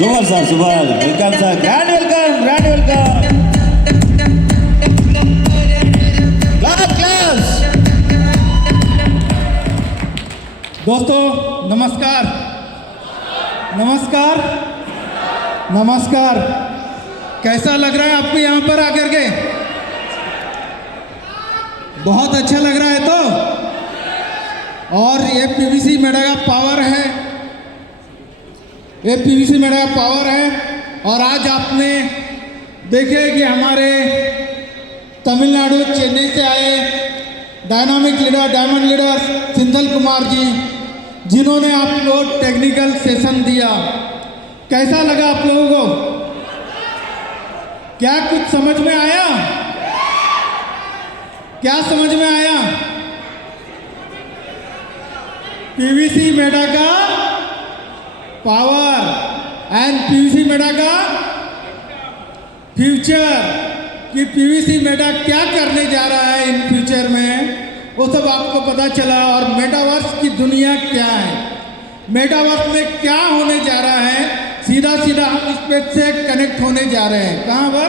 Super sir, super. Welcome sir. Grand welcome, grand welcome. Class. दोस्तों नमस्कार नमस्कार नमस्कार। कैसा लग रहा है आपको यहाँ पर आकर के? बहुत अच्छा लग रहा है तो। और ये पीवीसी मेडा का पावर है, ये पीवीसी मेडा का पावर है। और आज आपने देखे कि हमारे तमिलनाडु चेन्नई से आए dynamic leader, diamond leader Senthil Kumar ji, जिन्होंने आपको टेक्निकल सेशन दिया। कैसा लगा आप लोगों को? क्या कुछ समझ में आया? क्या समझ में आया? पीवीसी मेडा का पावर एंड पीवीसी मेडा का फ्यूचर, कि पीवीसी मेडा क्या करने जा रहा है इन फ्यूचर में, वो सब आपको पता चला। और मेटावर्स की दुनिया क्या है, मेटावर्स में क्या होने जा रहा है, सीधा सीधा हम स्पेस से कनेक्ट होने जा रहे हैं। कहाँ पर?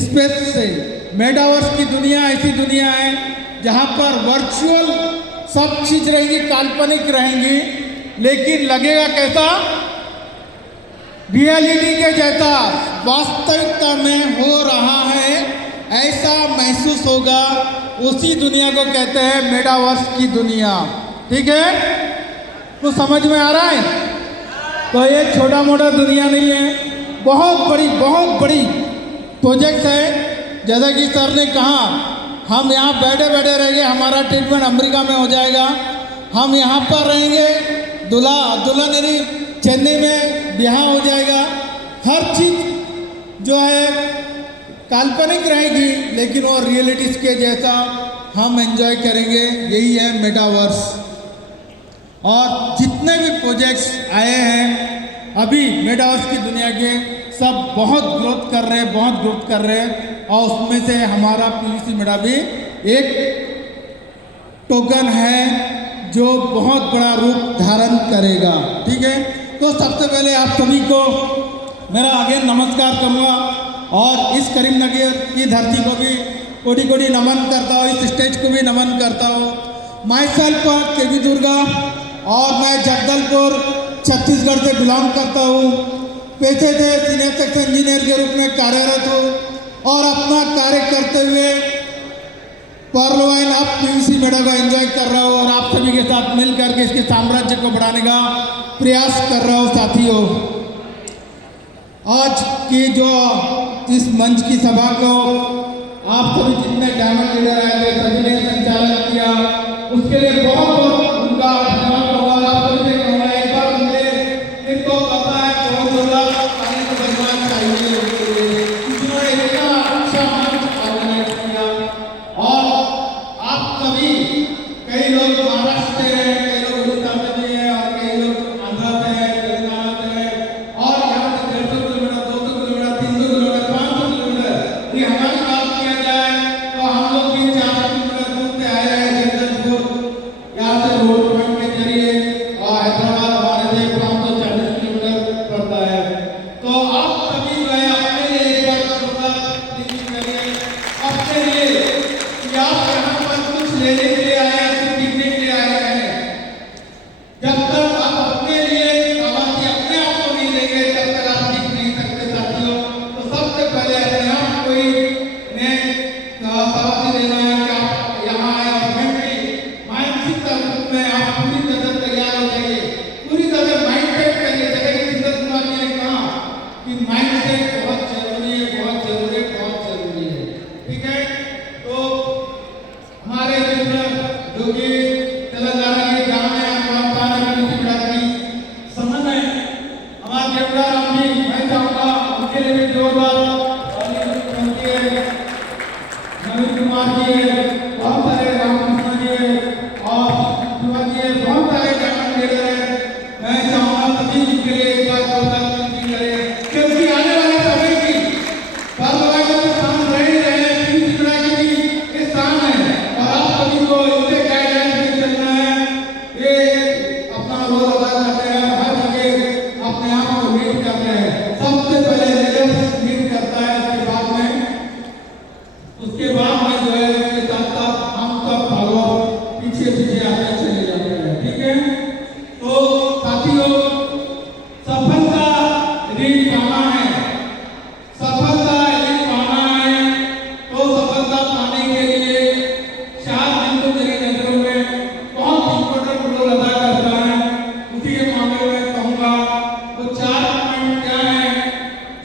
स्पेस से। मेटावर्स की दुनिया ऐसी दुनिया है जहाँ पर वर्चुअल सब चीज़ रहेंगी, काल्पनिक रहेंगी, लेकिन लगेगा कैसा? रियलिटी के जैसा, वास्तविकता में हो रहा है ऐसा महसूस होगा। उसी दुनिया को कहते हैं मेटावर्स की दुनिया। ठीक है, तो समझ में आ रहा है? तो ये छोटा मोटा दुनिया नहीं है, बहुत बड़ी प्रोजेक्ट है। जैसा कि सर ने कहा, हम यहाँ बैठे बैठे रहेंगे, हमारा ट्रीटमेंट अमेरिका में हो जाएगा, हम यहाँ पर रहेंगे, दुल्हन चेन्नई में ब्याह हो जाएगा। हर चीज़ जो है काल्पनिक रहेगी, लेकिन वो रियलिटीज़ के जैसा हम एंजॉय करेंगे। यही है मेटावर्स। और जितने भी प्रोजेक्ट्स आए हैं अभी मेटावर्स की दुनिया के, सब बहुत ग्रोथ कर रहे हैं, बहुत ग्रोथ कर रहे हैं। और उसमें से हमारा पीवीसी मेडा भी एक टोकन है जो बहुत बड़ा रूप धारण करेगा। ठीक है, तो सबसे पहले आप सभी को मेरा आगे नमस्कार करूँगा और इस करीमनगर की धरती को भी कोटि कोटि नमन करता हूँ, इस स्टेज को भी नमन करता हूँ। माई सेल्फ केवी दुर्गा, और मैं जगदलपुर छत्तीसगढ़ से बिलोंग करता हूँ। पेशे से सीनियर सेक्शन इंजीनियर के रूप में कार्यरत हूँ और अपना कार्य करते हुए पर्ल वाइन ऑफ पीवीसी मेडा को एंजॉय कर रहा हूँ और आप सभी के साथ मिल करके इसके साम्राज्य को बढ़ाने का प्रयास कर रहा हूँ। साथियों, आज की जो इस मंच की सभा को आप सभी जितने डायमंड लीडर आए थे, सभी ने संचालन किया, उसके लिए बहुत बहुत उनका धन्यवाद होगा। आप सभी से कहूँगा, एक बार मुझे इनको पता है बहुत ज़रूरत पानी को बचना चाहिए, उन्होंने इतना अच्छा मंच ऑर्गेनाइज किया। और आप सभी, कई लोग महाराष्ट्र से हैं, कई लोग उड़ीसा से भी हैं, और कई लोग आंध्रा से हैं, तेलंगाना से हैं, और यहाँ से 150 किलोमीटर, 200 किलोमीटर, 300 किलोमीटर, 500 किलोमीटर, ये हमारी बात किया जाए तो हम लोग भी 400 किलोमीटर दूर से आए हैं जगदलपुर, यहाँ से रोड ट्रेन के जरिए, और हैदराबाद हमारे से 540 किलोमीटर पड़ता है। तो आप सभी जो है अपने लिए एक बार करिए, अपने लिए कि आप यहाँ पर कुछ लेने के लिए आए हैं, कुछ सीखने के लिए आए हैं। जब तक आप अपने लिए आवाज़ अपने आप को नहीं लेंगे, तब तक आप सीख नहीं सकते। साथियों, तो सबसे पहले अपने आप को ही आवाज़ देना है कि आप यहाँ आए और मानसिक रूप में आप पूरी तरह तैयार हो जाइए, पूरी तरह माइंड सेट करिए। जैसे कि सिंथल कुमार जी ने कहा कि माइंड सेट बहुत जरूरी है, बहुत जरूरी है, बहुत जरूरी है। ठीक है, तो हमारे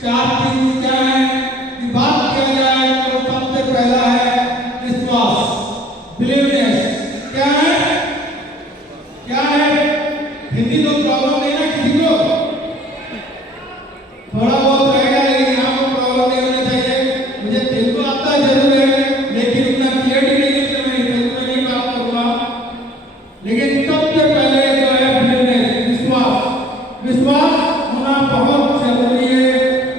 चार चीज क्या है कि बात किया जाए तो सबसे पहला है विश्वास, बिलीवनेस। क्या है हिंदी तो प्रॉब्लम नहीं ना किसी को, थोड़ा बहुत रहेगा लेकिन यहाँ को प्रॉब्लम नहीं होना चाहिए। मुझे तेलुगु आता है जरूर है लेकिन उतना क्लियरिटी नहीं है, मैं तेलुगु में नहीं बात करूँगा। लेकिन सबसे पहले जो है बिलीवनेस, विश्वास। विश्वास होना बहुत जरूरी है,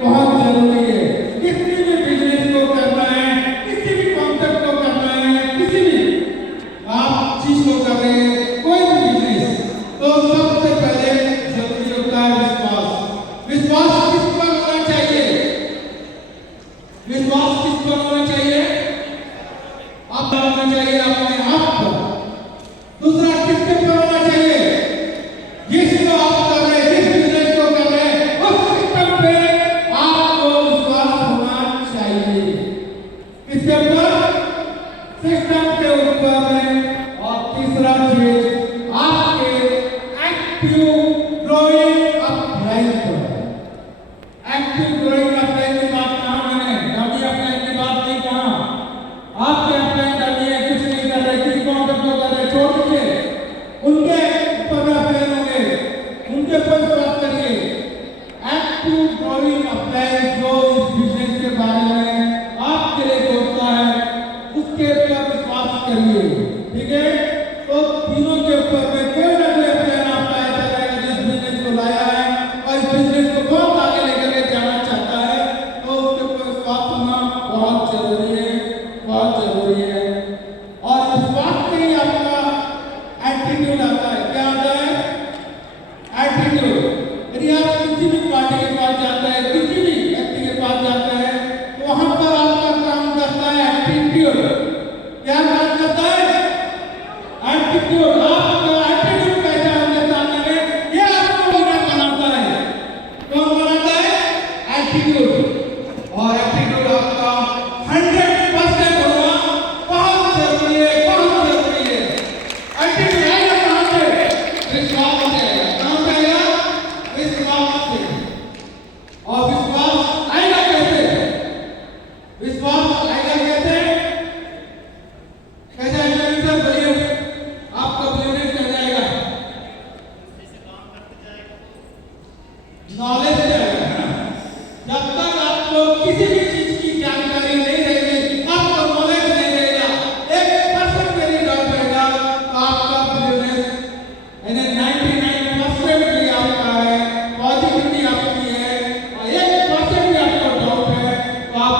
बहुत जरूरी है। किसी भी बिजनेस को करना है, किसी भी कॉन्सेप्ट को करना है, किसी भी आप चीज को कर रहे हैं, कोई भी बिजनेस, तो सबसे पहले जरूरी होता है विश्वास। विश्वास किस पर होना चाहिए? विश्वास किस पर होना चाहिए? आप पर होना चाहिए, अपने आप पर। दूसरा किसके पर होना चाहिए? जिसको आप कर रहे हैं, जिस बिजनेस को कर रहे हैं, उस सिस्टम पे आपको विश्वास होना चाहिए। किसके ऊपर? सिस्टम के ऊपर में। और तीसरा चीज आपके एक्टिव ग्रोइंग अप लाइफ पर। एक्टिव ग्रोइंग अप लाइफ की बात कहा मैंने, डमी अप लाइफ की बात नहीं कहा। आपके अपने डमी है, कुछ नहीं कर रहे, किसी कॉन्सेप्ट को कर रहे, छोड़ दीजिए, उनके ऊपर में अप्लाई होंगे, उनके ऊपर विश्वास करिए। एक्टिव ग्रोइंग अप लाइफ जो इस बिजनेस के बारे में आपके लिए सोचता है, उसके ऊपर विश्वास करिए, ठीक है? तो तीनों के ऊपर में कोई ना कोई प्लान आपका ऐसा रहेगा जिस बिजनेस को लाया है और इस बिजनेस को बहुत आगे लेकर के जाना चाहता है, तो उसके ऊपर विश्वास होना बहुत जरूरी है, बहुत जरूरी है। और विश्वास से ही आपका एटीट्यूड आता है। क्या आता है? एटीट्यूड। यदि आप किसी भी पार्टी के पास जाते हैं, किसी भी व्यक्ति के पास जाते हैं, तो वहां पर आपका काम करता है एटीट्यूड। क्या काम करता है? एटीट्यूड। आपका एटीट्यूड कैसा होने सामने में, ये आपको विनर बनाता है। कौन बनाता है? एटीट्यूड। और एटीट्यूड आपका 100% होना बहुत जरूरी है, बहुत जरूरी है। एटीट्यूड आएगा कहाँ से? विश्वास से आएगा। कहाँ से आएगा? विश्वास से। और विश्वास आएगा कैसे? विश्वास आएगा कैसे? कैसे आएगा सर? बोलिए, आपका बिजनेस कैसे आएगा? नॉलेज से आएगा, है ना? जब तक आपको किसी भी चीज की जानकारी नहीं रहेगी, आपको नॉलेज नहीं रहेगा, 1% के लिए डाउट रहेगा, तो आपका बिजनेस यानी 99% भी आपका है, पॉजिटिविटी आपकी है, और 1% भी आपको डाउट है, तो आप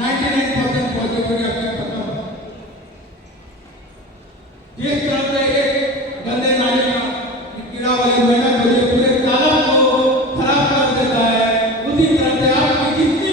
99% पॉजिटिविटी आपकी खत्म है। जिस तरह से एक गंदे नाली में कीड़ा वाली मेहनत होती है, पूरे तालाब को खराब कर देता है, उसी तरह से आपकी जितनी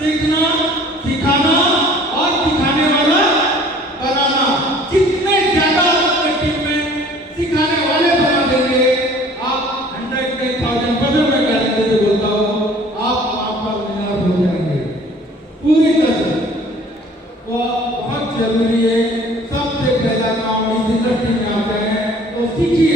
सीखना, सिखाना और सिखाने वाला बनाना। जितने ज्यादा अपने टीम में सिखाने वाले बना देंगे, आप 110,000% मैं गारंटी से बोलता हूँ, आप आपका विनर हो जाएंगे पूरी तरह से। वो बहुत जरूरी है। सबसे पहला काम इस इंडस्ट्री में आते हैं तो सीखिए।